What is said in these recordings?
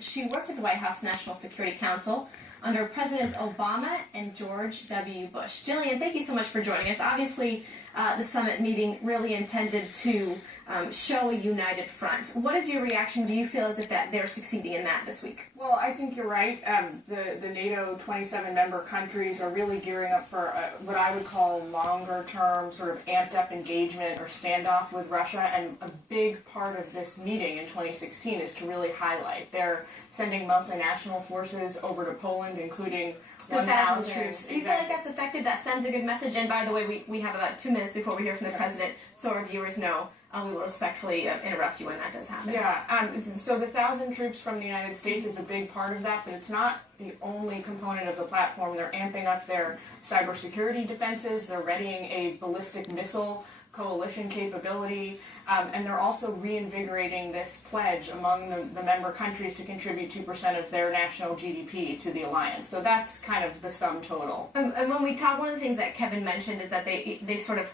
She worked at the White House National Security Council under Presidents Obama and George W. Bush. Jillian, thank you so much for joining us. Obviously, the summit meeting really intended to show a united front. What is your reaction? Do you feel as if that they're succeeding in that this week? Well, I think you're right. The NATO 27 member countries are really gearing up for what I would call longer-term sort of amped-up engagement or standoff with Russia, and a big part of this meeting in 2016 is to really highlight. They're sending multinational forces over to Poland, including 1,000 troops. Do you feel like that's effective? That sends a good message? And by the way, we have about 2 minutes before we hear from the President, so our viewers know. We will respectfully interrupt you when that does happen. Yeah, so the 1,000 troops from the United States is a big part of that, but it's not the only component of the platform. They're amping up their cybersecurity defenses, they're readying a ballistic missile coalition capability, and they're also reinvigorating this pledge among the member countries to contribute 2% of their national GDP to the alliance. So that's kind of the sum total. And when we talk, one of the things that Kevin mentioned is that they sort of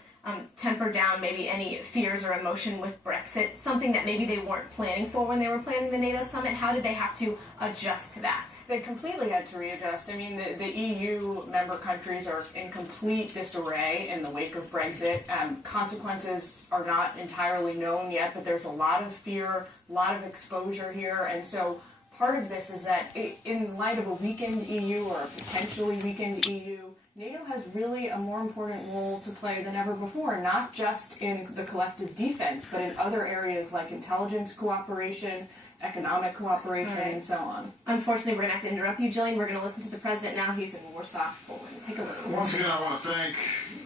temper down maybe any fears or emotion with Brexit, something that maybe they weren't planning for when they were planning the NATO summit. How did they have to adjust to that? They completely had to readjust. I mean, the EU member countries are in complete disarray in the wake of Brexit. Consequences are not entirely known yet, but there's a lot of fear, a lot of exposure here, and so part of this is that in light of a weakened EU or a potentially weakened EU, NATO has really a more important role to play than ever before, not just in the collective defense, but in other areas like intelligence cooperation, economic cooperation, and so on. Unfortunately, we're going to have to interrupt you, Jillian. We're going to listen to the President now. He's in Warsaw, Poland. Take a listen. Once again, I want to thank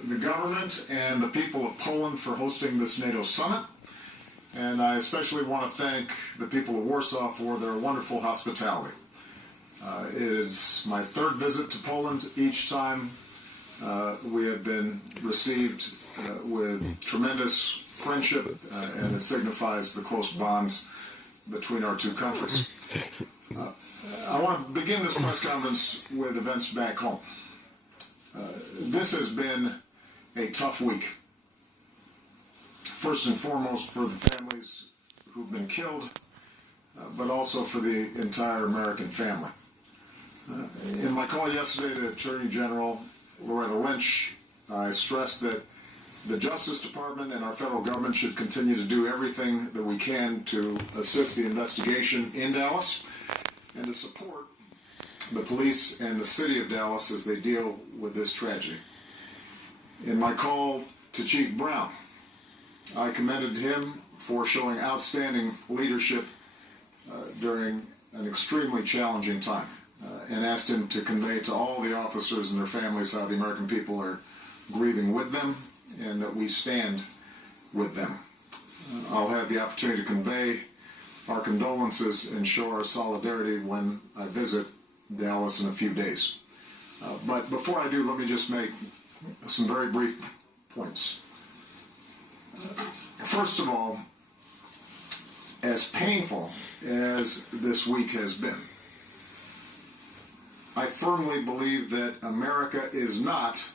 the government and the people of Poland for hosting this NATO summit. And I especially want to thank the people of Warsaw for their wonderful hospitality. It is my third visit to Poland. Each time we have been received with tremendous friendship, and it signifies the close bonds between our two countries. I want to begin this press conference with events back home. This has been a tough week. First and foremost for the families who've been killed, but also for the entire American family. In my call yesterday to Attorney General Loretta Lynch, I stressed that the Justice Department and our federal government should continue to do everything that we can to assist the investigation in Dallas and to support the police and the city of Dallas as they deal with this tragedy. In my call to Chief Brown, I commended him for showing outstanding leadership during an extremely challenging time, and asked him to convey to all the officers and their families how the American people are grieving with them and that we stand with them. I'll have the opportunity to convey our condolences and show our solidarity when I visit Dallas in a few days. But before I do, let me just make some very brief points. First of all, as painful as this week has been, I firmly believe that America is not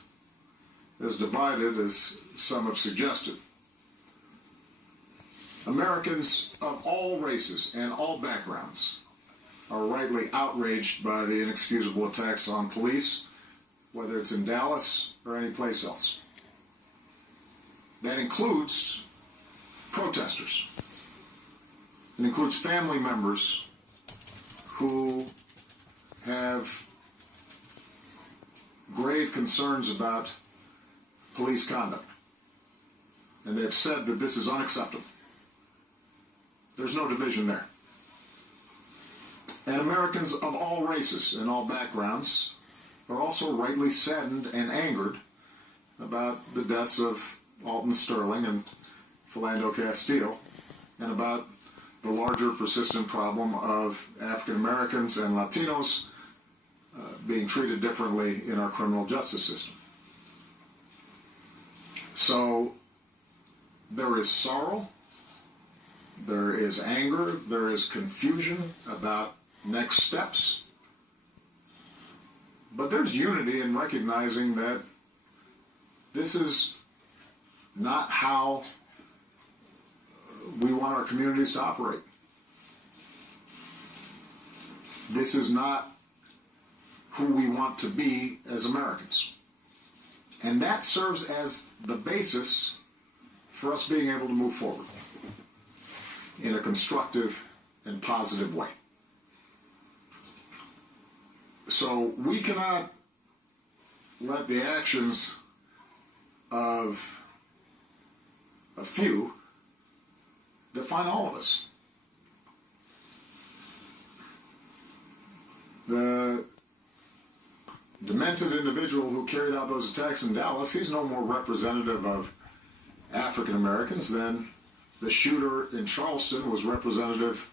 as divided as some have suggested. Americans of all races and all backgrounds are rightly outraged by the inexcusable attacks on police, whether it's in Dallas or any place else. That includes protesters. It includes family members who have grave concerns about police conduct. And they've said that this is unacceptable. There's no division there. And Americans of all races and all backgrounds are also rightly saddened and angered about the deaths of Alton Sterling and Philando Castillo, and about the larger persistent problem of African Americans and Latinos being treated differently in our criminal justice system. So there is sorrow, there is anger, there is confusion about next steps, but there's unity in recognizing that this is not how we want our communities to operate. this is not who we want to be as Americans. And that serves as the basis for us being able to move forward in a constructive and positive way. So we cannot let the actions of a few define all of us. The demented individual who carried out those attacks in Dallas, he's no more representative of African Americans than the shooter in Charleston was representative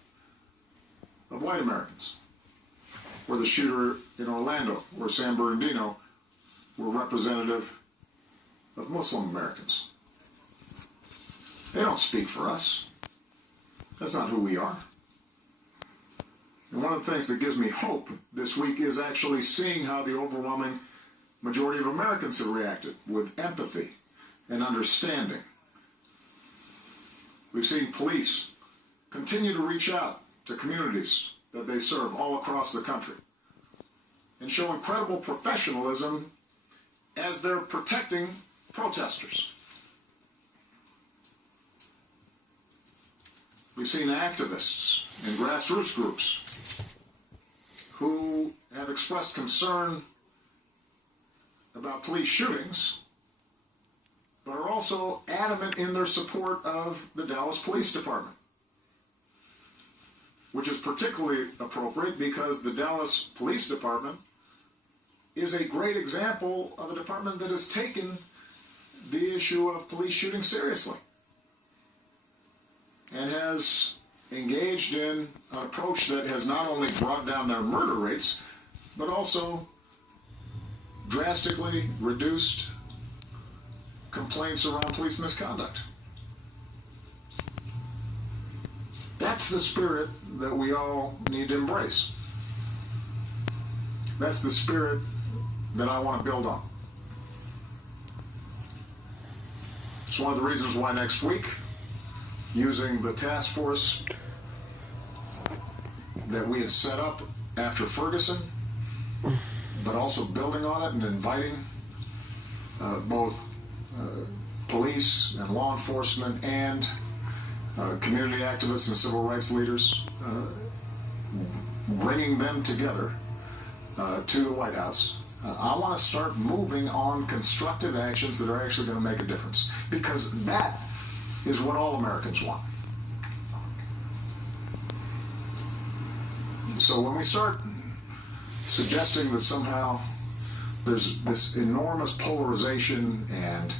of white Americans, or the shooter in Orlando or San Bernardino were representative of Muslim Americans. They don't speak for us. That's not who we are. And one of the things that gives me hope this week is actually seeing how the overwhelming majority of Americans have reacted with empathy and understanding. We've seen police continue to reach out to communities that they serve all across the country and show incredible professionalism as they're protecting protesters. We've seen activists and grassroots groups who have expressed concern about police shootings, but are also adamant in their support of the Dallas Police Department, which is particularly appropriate because the Dallas Police Department is a great example of a department that has taken the issue of police shooting seriously and has engaged in an approach that has not only brought down their murder rates, but also drastically reduced complaints around police misconduct. That's the spirit that we all need to embrace. That's the spirit that I want to build on. It's one of the reasons why next week, using the task force that we had set up after Ferguson, but also building on it and inviting both police and law enforcement and community activists and civil rights leaders, bringing them together to the White House. I want to start moving on constructive actions that are actually going to make a difference, because that is what all Americans want. So when we start suggesting that somehow there's this enormous polarization and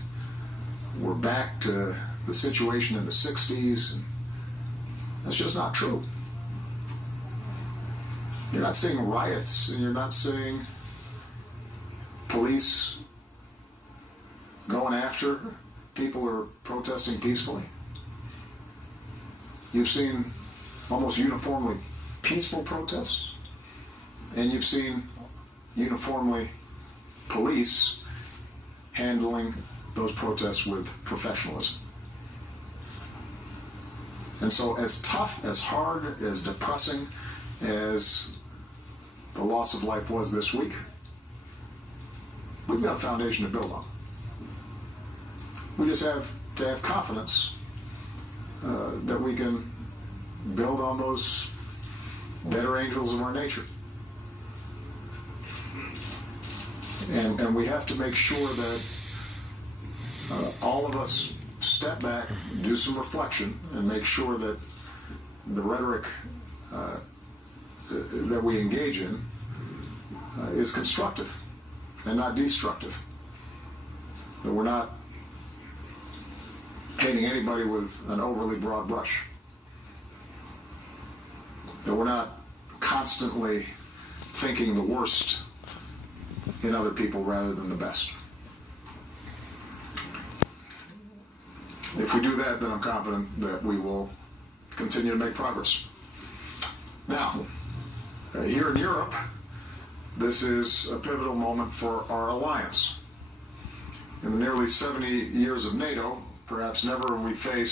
we're back to the situation in the 60s, that's just not true. You're not seeing riots, and you're not seeing police going after people who are protesting peacefully. You've seen almost uniformly peaceful protests, and you've seen uniformly police handling those protests with professionalism. And so as tough, as hard, as depressing as the loss of life was this week, we've got a foundation to build on. We just have to have confidence that we can build on those better angels of our nature. And we have to make sure that all of us step back, do some reflection, and make sure that the rhetoric that we engage in is constructive and not destructive. That we're not painting anybody with an overly broad brush. That we're not constantly thinking the worst in other people rather than the best. If we do that, then I'm confident that we will continue to make progress. Now, here in Europe, this is a pivotal moment for our alliance. In the nearly 70 years of NATO, perhaps never have we faced